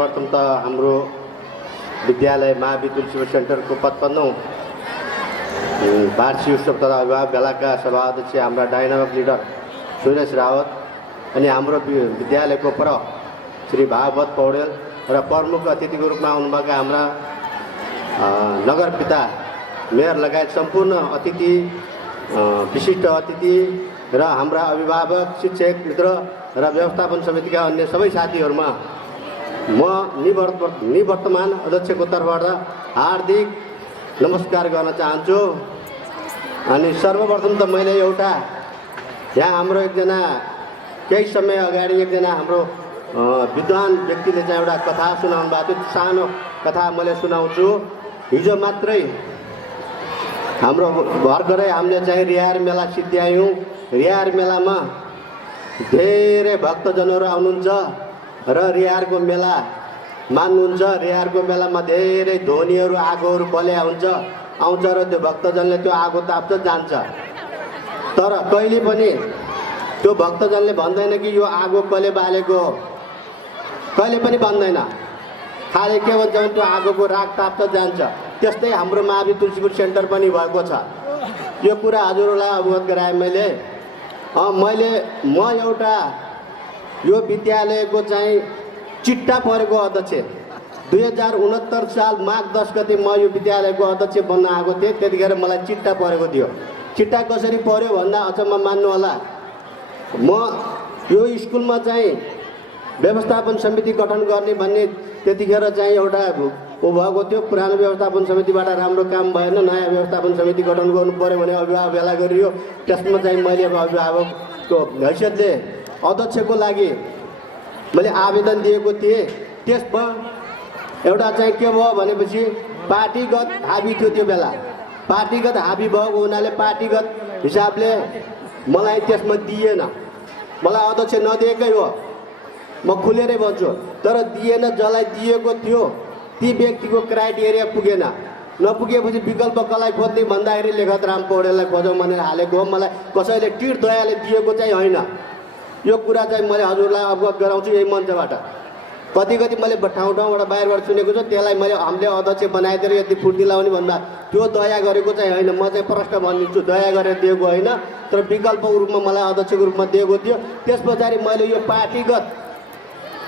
प्रथम त हाम्रो विद्यालय महाविद्युत शिव सेन्टरको 55औं वार्षिक उत्सव तथा अभिभावक भेलाका सभाध्यक्ष हाम्रा डाइनामिक लिडर सुरेश रावत अनि हाम्रो विद्यालयको श्री भागवत पौडेल र प्रमुख अतिथिको रूपमा आउनुभएका हाम्रा नगर पिता मेयर लगायत सम्पूर्ण अतिथि विशिष्ट अतिथि र हाम्रा अभिभावक शिक्षक मित्र र व्यवस्थापन समितिका अन्य सबै साथीहरूमा म निवर्तमान अध्यक्षको तर्फबाट हार्दिक नमस्कार गर्न चाहन्छु। अनि सर्वप्रथम त मैले एउटा यहाँ हाम्रो एकजना केही समय अगाडि एकजना हाम्रो विद्वान व्यक्तिले चाहिँ एउटा कथा सुनाउनु भएको थियो। सानो कथा मैले सुनाउँछु। हिजो मात्रै हाम्रो भर्खरै हामीले चाहिँ रिहार मेला सिद्ध्यायौँ। रिहार मेलामा धेरै भक्तजनहरू आउनुहुन्छ र रिहारको मेला मान्नुहुन्छ। रिहारको मेलामा धेरै ध्वनिहरू आगोहरू बल्या आउँछ र त्यो भक्तजनले त्यो आगो ताप्छ जान्छ। तर कहिले पनि त्यो भक्तजनले भन्दैन कि यो आगो कसले बालेको, कहिले पनि भन्दैन। खालि के भन्छ भने त्यो आगोको राग ताप्छ जान्छ। त्यस्तै हाम्रो महावीर तुलसीपुर सेन्टर पनि भएको छ। यो कुरा हजुरहरूलाई अवगत गराएँ मैले। म एउटा यो विद्यालयको चाहिँ चिट्टा परेको अध्यक्ष 2069 साल माघ 10 गते म यो विद्यालयको अध्यक्ष बन्न आएको थिएँ। त्यतिखेर मलाई चिट्टा परेको थियो। चिट्टा कसरी पर्यो भन्दा अचम्म मान्नु होला। म यो स्कुलमा चाहिँ व्यवस्थापन समिति गठन गर्ने भन्ने त्यतिखेर चाहिँ एउटा भएको थियो। पुरानो व्यवस्थापन समितिबाट राम्रो काम भएन, नयाँ व्यवस्थापन समिति गठन गर्नु पर्यो भने अभिभावक भेला गरियो। त्यसमा चाहिँ मैले अभिभावकको हैसियतले अध्यक्षको लागि मैले आवेदन दिएको थिएँ। त्यसमा एउटा चाहिँ के भयो भनेपछि पार्टीगत हाबी थियो। त्यो बेला पार्टीगत हाबी भएको हुनाले पार्टीगत हिसाबले मलाई त्यसमा दिएन। मलाई अध्यक्ष नदिएकै हो, म खुलेरै भन्छु। तर दिएन। जसलाई दिएको थियो ती व्यक्तिको क्राइटेरिया पुगेन। नपुगेपछि विकल्प कसलाई खोज्ने भन्दाखेरि लेखतराम पौडेललाई खोजौँ भनेर हालेको हो। मलाई कसैले टिर दयाले दिएको चाहिँ होइन। यो कुरा चाहिँ मैले हजुरलाई अवगत गराउँछु यही मञ्चबाट। कति मैले ठाउँ ठाउँबाट बाहिरबाट सुनेको छु। त्यसलाई मैले हामीले अध्यक्ष बनाइदिएर यति फुर्ती लाउने भन्दा त्यो दया गरेको चाहिँ होइन। म चाहिँ प्रष्ट भनिदिन्छु, दया गरेर दिएको होइन, तर विकल्पको रूपमा मलाई अध्यक्षको रूपमा दिएको थियो। त्यस पछाडि मैले यो पार्टीगत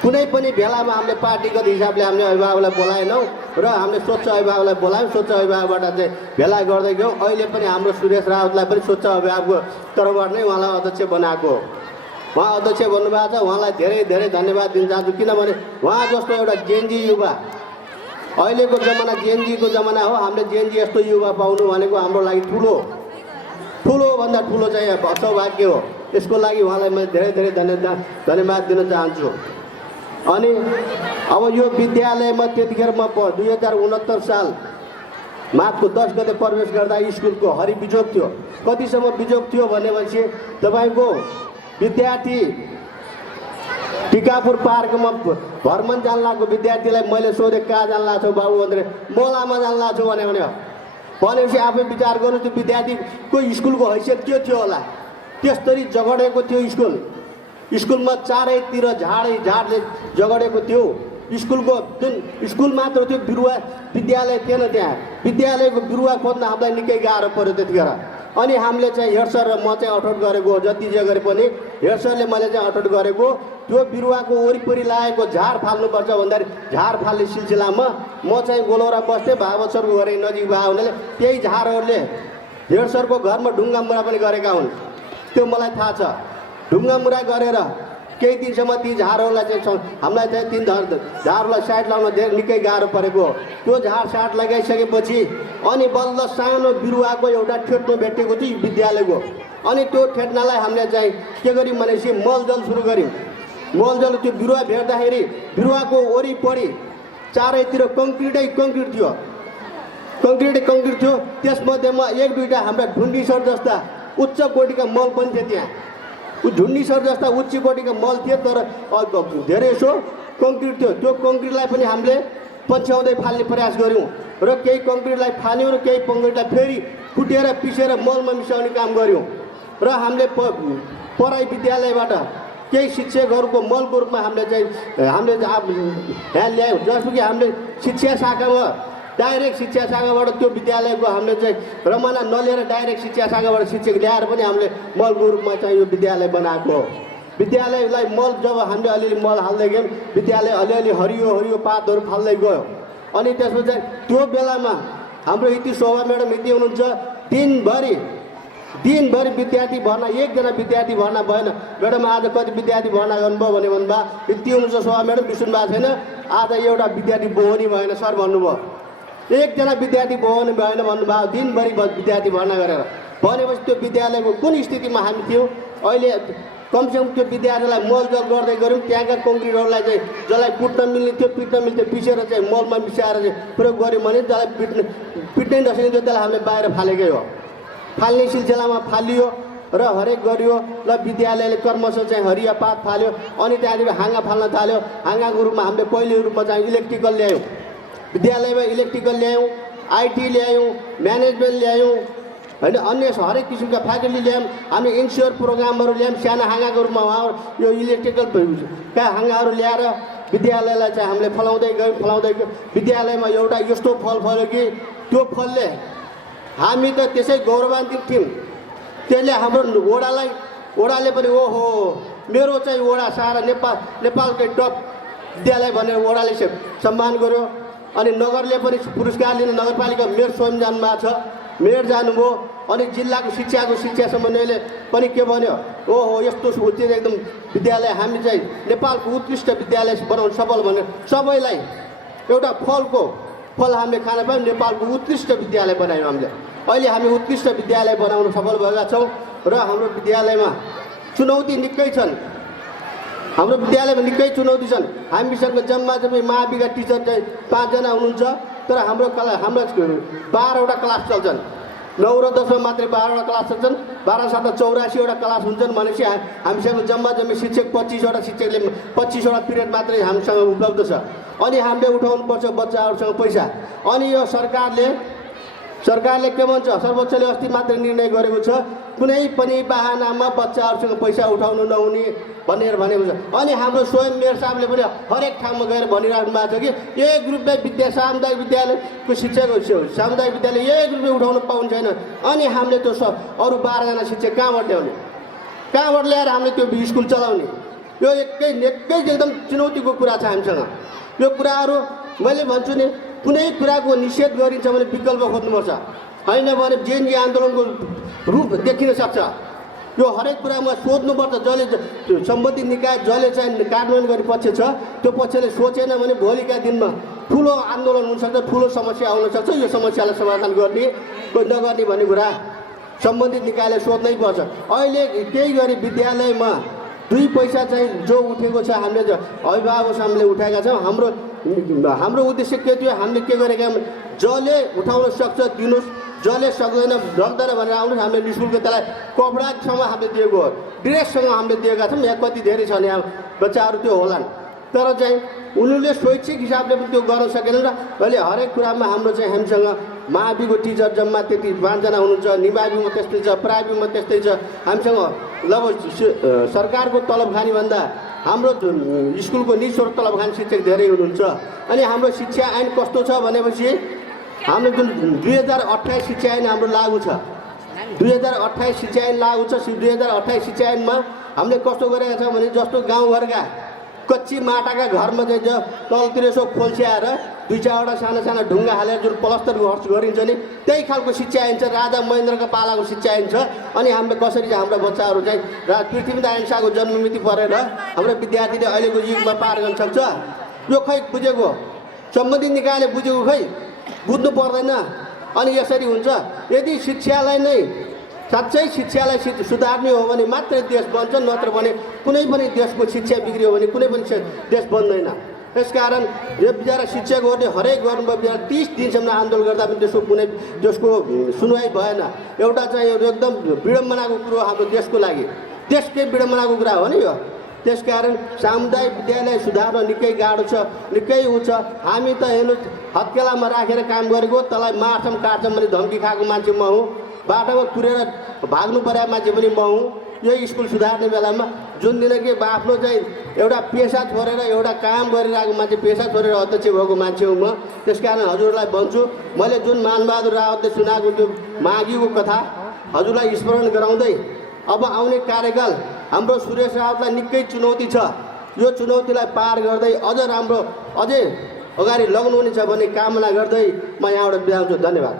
कुनै पनि भेलामा हामीले पार्टीगत हिसाबले हामीले अभिभावकलाई बोलाएनौँ र हामीले स्वच्छ अभिभावकलाई बोलायौँ। स्वच्छ अभिभावकबाट चाहिँ भेला गर्दै गयौँ। अहिले पनि हाम्रो सुरेश रावतलाई पनि स्वच्छ अभिभावकको तर्फबाट नै उहाँलाई अध्यक्ष बनाएको। उहाँ अध्यक्ष भन्नुभएको छ। उहाँलाई धेरै धेरै धन्यवाद दिन चाहन्छु। किनभने उहाँ जस्तो एउटा जेएनजी युवा, अहिलेको जमाना जेएनजीको जमाना हो। हामीले जेएनजी यस्तो युवा पाउनु भनेको हाम्रो लागि ठुलोभन्दा ठुलो चाहिँ सौभाग्य हो। यसको लागि उहाँलाई मैले धेरै धेरै धन्यवाद दिन चाहन्छु। अनि अब यो विद्यालयमा त्यतिखेर म 2069 साल माघको 10 गते प्रवेश गर्दा स्कुलको हरिबिजोग थियो। कतिसम्म बिजोग थियो भनेपछि तपाईँको विद्यार्थी टिकापुर पार्कमा भ्रमण जान लागेको विद्यार्थीलाई मैले सोधेँ कहाँ जान लाग्छौ बाबु भनेर, मोलामा जान लाग्छौ भनेपछि आफै विचार गर्नु त्यो विद्यार्थीको स्कुलको हैसियत के थियो होला। त्यस्तरी जगडेको थियो स्कुलमा चारैतिर झाडले जगडेको थियो। स्कुलको जुन स्कुल मात्र थियो, बिरुवा विद्यालय थिएन। त्यहाँ विद्यालयको बिरुवा खोज्न हामीलाई निकै गाह्रो पर्यो त्यतिखेर। अनि हामीले चाहिँ हेड सर र म चाहिँ अठोट गरेको, जति जे गरे पनि हेड सरले मैले चाहिँ अठोट गरेको त्यो बिरुवाको वरिपरि लागेको झार फाल्नुपर्छ भन्दाखेरि झार फाल्ने सिलसिलामा म चाहिँ गोलौरा बस्थेँ। भागवत सरको घरै नजिक भयो हुनाले त्यही झारहरूले हेड सरको घरमा ढुङ्गा मुरा पनि गरेका हुन्। त्यो मलाई थाहा छ। ढुङ्गा मुरा गरेर केही दिनसम्म ती झारहरूलाई चाहिँ हामीलाई चाहिँ तीन झारहरूलाई साइड लाउन धेरै निकै गाह्रो परेको हो। त्यो झार साट लगाइसकेपछि अनि बल्ल सानो बिरुवाको एउटा ठेट्नो भेटेको थियो विद्यालयको। अनि त्यो ठेट्नालाई हामीले चाहिँ के गर्यौँ भनेपछि मलजल सुरु गऱ्यौँ। मलजल त्यो बिरुवा भेट्दाखेरि बिरुवाको वरिपरि चारैतिर कङ्क्रिट थियो। त्यसमध्येमा एक दुईवटा हाम्रा ढुन्डी सर जस्ता उच्च कोटीका मल पनि थिए। त्यहाँ ढुन्डी सर जस्ता उच्च कोटीका मल थिए, तर धेरै सो कङ्क्रिट थियो। त्यो कङ्क्रिटलाई पनि हामीले पछ्याउँदै फाल्ने प्रयास गऱ्यौँ र केही कङ्क्रिटलाई फाल्यौँ र केही कङ्क्रिटलाई फेरि कुटेर पिसेर मलमा मिसाउने काम गऱ्यौँ। र हामीले पढाइ विद्यालयबाट केही शिक्षकहरूको मलको रूपमा हामीले यहाँ ल्यायौँ। जस्तो कि हामीले शिक्षा शाखामा डाइरेक्ट शिक्षा शाखाबाट त्यो विद्यालयको हामीले चाहिँ रमाना नलिएर डाइरेक्ट शिक्षा शाखाबाट शिक्षक ल्याएर पनि हामीले मलको रूपमा चाहिँ यो विद्यालय बनाएको हो। विद्यालयलाई मल जब हामीले अलिअलि मल हाल्दै गयौँ, विद्यालय अलिअलि हरियो हरियो पातहरू फाल्दै गयो। अनि त्यसपछि त्यो बेलामा हाम्रो यति शोभा म्याडम यति हुनुहुन्छ, दिनभरि विद्यार्थी भर्ना, एकजना विद्यार्थी भर्ना भएन। म्याडम आज कति विद्यार्थी भर्ना गर्नुभयो भने भन्नुभयो यति हुनुहुन्छ शोभा म्याडम, बिर्सनु भएको छैन। आज एउटा विद्यार्थी बोहनी भएन सर भन्नुभयो, एकजना विद्यार्थी बोहनी भएन भन्नुभयो, दिनभरि विद्यार्थी भर्ना गरेर। भनेपछि त्यो विद्यालयको कुन स्थितिमा हामी थियौँ। अहिले कमसेकम त्यो विद्यार्थीलाई मलजल गर्दै गऱ्यौँ। त्यहाँका कङ्क्रिटहरूलाई चाहिँ जसलाई कुट्न मिल्ने थियो पिट्न मिल्थ्यो पिसेर चाहिँ मलमा मिसाएर चाहिँ प्रयोग गऱ्यौँ भने जसलाई पिट्नै नसकिन्थ्यो त्यसलाई हामीले बाहिर फालेकै हो। फाल्ने सिलसिलामा फालियो र हरेक गरियो र विद्यालयले कर्मश चाहिँ हरिया पात फाल्यो। अनि त्यहाँदेखि हाँगा फाल्न थाल्यो। हाँगाको रूपमा हामीले पहिलो रूपमा चाहिँ इलेक्ट्रिकल ल्यायौँ, विद्यालयमा इलेक्ट्रिकल ल्यायौँ, आइटी ल्यायौँ, म्यानेजमेन्ट ल्यायौँ होइन, अन्य हरेक किसिमका फ्याकल्टी ल्यायौँ। हामी इन्स्योर प्रोग्रामहरू ल्यायौँ साना हाँगाको रूपमा। यो इलेक्ट्रिकलका हाँगाहरू ल्याएर विद्यालयलाई चाहिँ हामीले फलाउँदै गयौँ। विद्यालयमा एउटा यस्तो फल फल्यो कि त्यो फलले हामी त त्यसै गौरवान्वित थियौँ। त्यसले हाम्रो ओडाले पनि ओहो मेरो चाहिँ ओडा सारा नेपालकै टप विद्यालय भनेर ओडाले सम्मान गर्यो। अनि नगरले पनि पुरस्कार लिन नगरपालिका मेयर स्वयं जानुभएको छ, मेयर जानुभयो। अनि जिल्लाको शिक्षा समन्वयले पनि के भन्यो, ओहो यस्तो उचित एकदम विद्यालय हामी चाहिँ नेपालको उत्कृष्ट विद्यालय बनाउन सफल भनेर सबैलाई एउटा फल हामीले खान पायौँ। नेपालको उत्कृष्ट विद्यालय बनायौँ हामीले। अहिले हामी उत्कृष्ट विद्यालय बनाउन सफल भएका छौँ र हाम्रो विद्यालयमा चुनौती निकै छन्। हाम्रो विद्यालयमा निकै चुनौती छन्। हामीसँग जम्मा महाविका टिचर चाहिँ 5 जना हुनुहुन्छ, तर हाम्रो 12वटा क्लास चल्छन्। 9 र 10मा मात्रै 12वटा क्लास चल्छन्। 12 7 84वटा क्लास हुन्छन् भनेपछि हामीसँग जम्मा शिक्षक 25वटा शिक्षकले 25वटा पिरियड मात्रै हामीसँग उपलब्ध छ। अनि हामीले उठाउनुपर्छ बच्चाहरूसँग पैसा। अनि यो सरकारले के भन्छ, सर्वोच्चले अस्ति मात्रै निर्णय गरेको छ कुनै पनि बाहनामा बच्चाहरूसँग पैसा उठाउनु नहुने भनेर भनेको छ। अनि हाम्रो स्वयं मेयर साहबले पनि हरेक ठाउँमा गएर भनिराख्नु भएको छ कि एक रुपियाँ सामुदायिक विद्यालयको शिक्षक सामुदायिक विद्यालय 1 रुपियाँ उठाउनु पाउने छैन। अनि हामीले त्यो अरू 12 जना शिक्षक कहाँबाट ल्याउने, कहाँबाट ल्याएर हामीले त्यो स्कुल चलाउने? यो एकै एकदम चुनौतीको कुरा छ हामीसँग। यो कुराहरू मैले भन्छु नि, कुनै कुराको निषेध गरिन्छ भने विकल्प खोज्नुपर्छ, होइन भने जेएनजी आन्दोलनको रूप देखिन सक्छ। यो हरेक कुरामा सोध्नुपर्छ। जसले सम्बन्धित निकाय जसले चाहिँ कार्यान्वयन गर्ने पक्ष छ त्यो पक्षले सोचेन भने भोलिका दिनमा ठुलो आन्दोलन हुनसक्छ, ठुलो समस्या आउन सक्छ। यो समस्यालाई समाधान गर्ने नगर्ने भन्ने कुरा सम्बन्धित निकायले सोध्नै पर्छ। अहिले त्यही गरी विद्यालयमा 2 पैसा चाहिँ जो उठेको छ हामीले अभिभावक हामीले उठाएका छौँ। हाम्रो उद्देश्य के थियो, हामीले के गरेका जसले उठाउन सक्छ दिनुहोस्, जसले सक्दैन सक्दैन भनेर आउनुहोस्। हामीले निःशुल्क त्यसलाई कपडासँग हामीले दिएको हो, ड्रेससँग हामीले दिएका छौँ। यहाँ कति धेरै छन् यहाँ बच्चाहरू त्यो होलान्, तर चाहिँ उनीहरूले स्वैच्छिक हिसाबले पनि त्यो गर्न सकेनन्। र अहिले हरेक कुरामा हाम्रो चाहिँ हामीसँग महाविको टिचर जम्मा त्यति 5 जना हुनुहुन्छ, निमाविमा त्यस्तै छ, प्राइभेटमा त्यस्तै छ। हामीसँग लगभग सरकारको तलब खानेभन्दा हाम्रो स्कुलको निःशुल्क तलब खाने शिक्षक धेरै हुनुहुन्छ। अनि हाम्रो शिक्षा ऐन कस्तो छ भनेपछि हाम्रो जुन 2028 शिक्षा ऐन हाम्रो लागू छ, 2028 शिक्षा ऐन लागू छ। 2028 शिक्षा ऐनमा हामीले कस्तो गरेका छौँ भने जस्तो गाउँघरका कच्ची माटाका घरमा चाहिँ तलतिर यसो खोल्स्याएर 2-4वटा साना ढुङ्गा हालेर जुन प्लस्तर गरिन्छ नि त्यही खालको शिक्षा ऐन छ। राजा महेन्द्रका पालाको शिक्षा ऐन छ। अनि हामीले कसरी चाहिँ हाम्रो बच्चाहरू चाहिँ पृथ्वीनारायण शाहको जन्ममिति परेर हाम्रो विद्यार्थीले अहिलेको युगमा पार गर्न सक्छ? यो खै बुझेको, सम्बन्धित निकायले बुझेको खै, बुझ्नु पर्दैन। अनि यसरी हुन्छ। यदि शिक्षालाई नै साँच्चै शिक्षालाई सुधार्ने हो भने मात्रै देश बन्छ, नत्र भने कुनै पनि देशको शिक्षा बिग्रियो भने कुनै पनि देश बन्दैन। त्यसकारण यो बिचरा शिक्षकहरूले हरेक गर्नुभयो, बिचरा 30 दिनसम्म आन्दोलन गर्दा पनि त्यसको सुनवाई भएन। एउटा चाहिँ एकदम विडम्बनाको कुरो हाम्रो देशको लागि, देशकै विडम्बनाको कुरा हो नि यो। त्यसकारण सामुदायिक विद्यालय सुधार्न निकै गाह्रो छ, निकै हुन्छ। हामी त हेर्नु हत्केलामा राखेर काम गरेको, तँलाई मार्छौँ काट्छौँ भने धम्की खाएको मान्छे म हुँ, बाटोमा तुरेर भाग्नु परेको मान्छे पनि म हुँ। यो स्कुल सुधार्ने बेलामा जुन दिन कि आफ्नो चाहिँ एउटा पेसा छोडेर एउटा काम गरिरहेको मान्छे पेसा छोडेर अध्यक्ष भएको मान्छे हुँ म। त्यसकारण हजुरलाई भन्छु, मैले जुन मानबहादुर रावतले सुनाएको त्यो माघीको कथा हजुरलाई स्मरण गराउँदै अब आउने कार्यकाल हाम्रो सुरेश रावतलाई निकै चुनौती छ। यो चुनौतीलाई पार गर्दै अझ राम्रो अझै अगाडि लग्नुहुनेछ भन्ने कामना गर्दै म यहाँबाट बिदा हुन्छु। धन्यवाद।